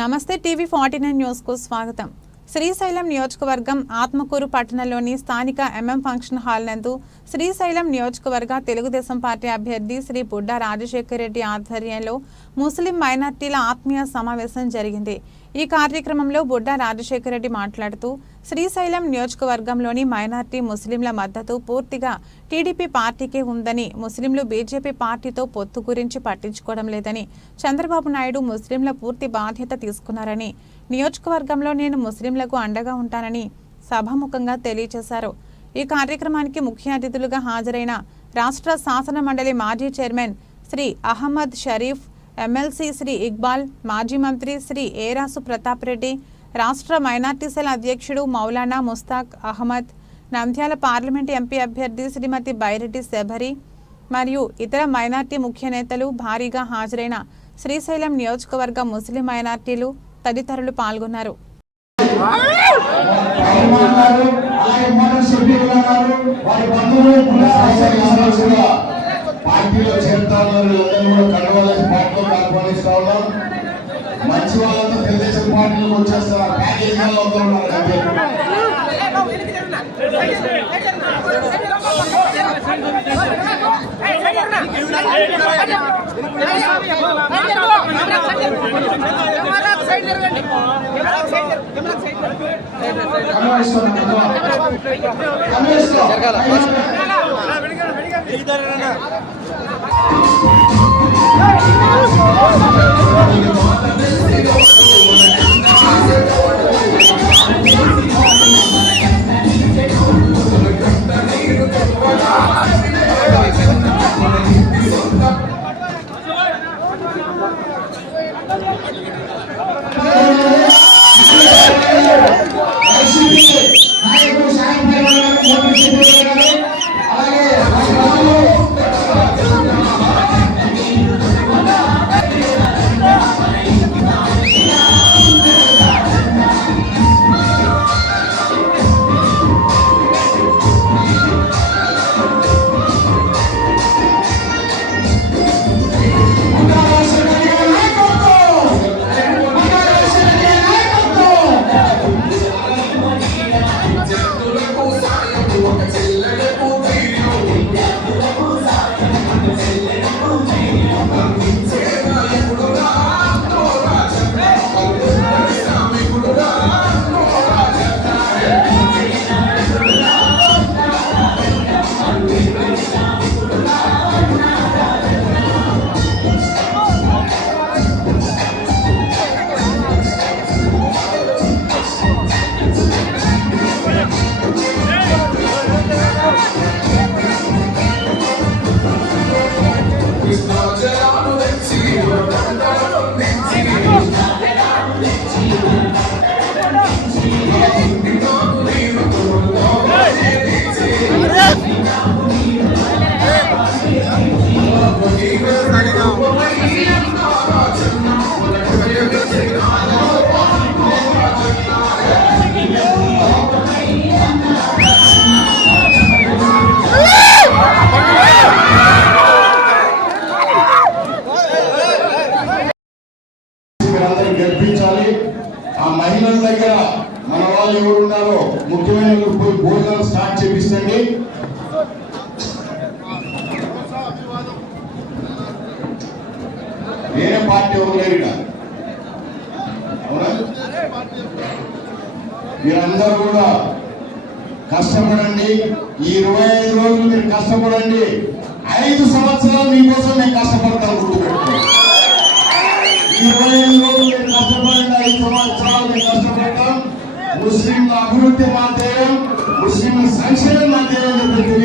నమస్తే TV 49 news కు స్వాగతం. శ్రీశైలం నియోజకవర్గం ఆత్మకూరు పట్టణంలోని స్థానిక ఎంఎం ఫంక్షన్ హాల్ నందు శ్రీశైలం నియోజకవర్గ తెలుగుదేశం పార్టీ అభ్యర్థి శ్రీ బుడ్డా రాజశేఖర్ రెడ్డి ఆధ్వర్యంలో ముస్లిం మైనార్టీల ఆత్మీయ సమావేశం జరిగింది. ఈ కార్యక్రమంలో బుడ్డా రాజశేఖర్ రెడ్డి మాట్లాడుతూ శ్రీశైలం నియోజకవర్గంలోని మైనార్టీ ముస్లింల మద్దతు పూర్తిగా టీడీపీ పార్టీకే ఉందని, ముస్లింలు బీజేపీ పార్టీతో పొత్తు గురించి పట్టించుకోవడం లేదని, చంద్రబాబు నాయుడు ముస్లింల పూర్తి బాధ్యత తీసుకున్నారని, నియోజకవర్గంలో నేను ముస్లింలకు అండగా ఉంటానని సభాముఖంగా తెలియజేశారు. ఈ కార్యక్రమానికి ముఖ్య అతిథులుగా హాజరైన రాష్ట్ర శాసన మండలి మాజీ చైర్మన్ శ్రీ అహ్మద్ షరీఫ్, ఎమ్మెల్సీ శ్రీ ఇక్బాల్, మాజీ మంత్రి శ్రీ ఏరాసు ప్రతాప్ రెడ్డి, రాష్ట్ర మైనార్టీ సెల్ అధ్యక్షుడు మౌలానా ముస్తాక్ అహ్మద్, నంద్యాల పార్లమెంటు ఎంపీ అభ్యర్థి శ్రీమతి బైరెడ్డి శబరి మరియు ఇతర మైనార్టీ ముఖ్య నేతలు భారీగా హాజరైన శ్రీశైలం నియోజకవర్గ ముస్లిం మైనార్టీలు తదితరులు పాల్గొన్నారు. మంచి వాళ్ళంతా తెలుగుదేశం పార్టీలకు వచ్చేస్తారు. ప్యాకేజీలో గెలిపించాలి. ఆ మహిళల దగ్గర మన వాళ్ళు ఎవరు ఉన్నారో ముఖ్యమైన భోజనాలు స్టార్ట్ చేపిస్తండి. వేరే పార్టీ ఎవరు లేరు. మీరందరూ కూడా కష్టపడండి. ఈ 25 రోజులు మీరు కష్టపడండి. 5 సంవత్సరాలు మీకోసం మేము కష్టపడతాం. గుర్తుపెట్టుకోండి. 25 రోజులు మీరు కష్టపడండి. 5 సంవత్సరాలు మేము కష్టపడతాం. ముస్లింల అభివృద్ధి మా ధ్యేయం, ముస్లింల సంక్షేమం మా ధ్యేయం.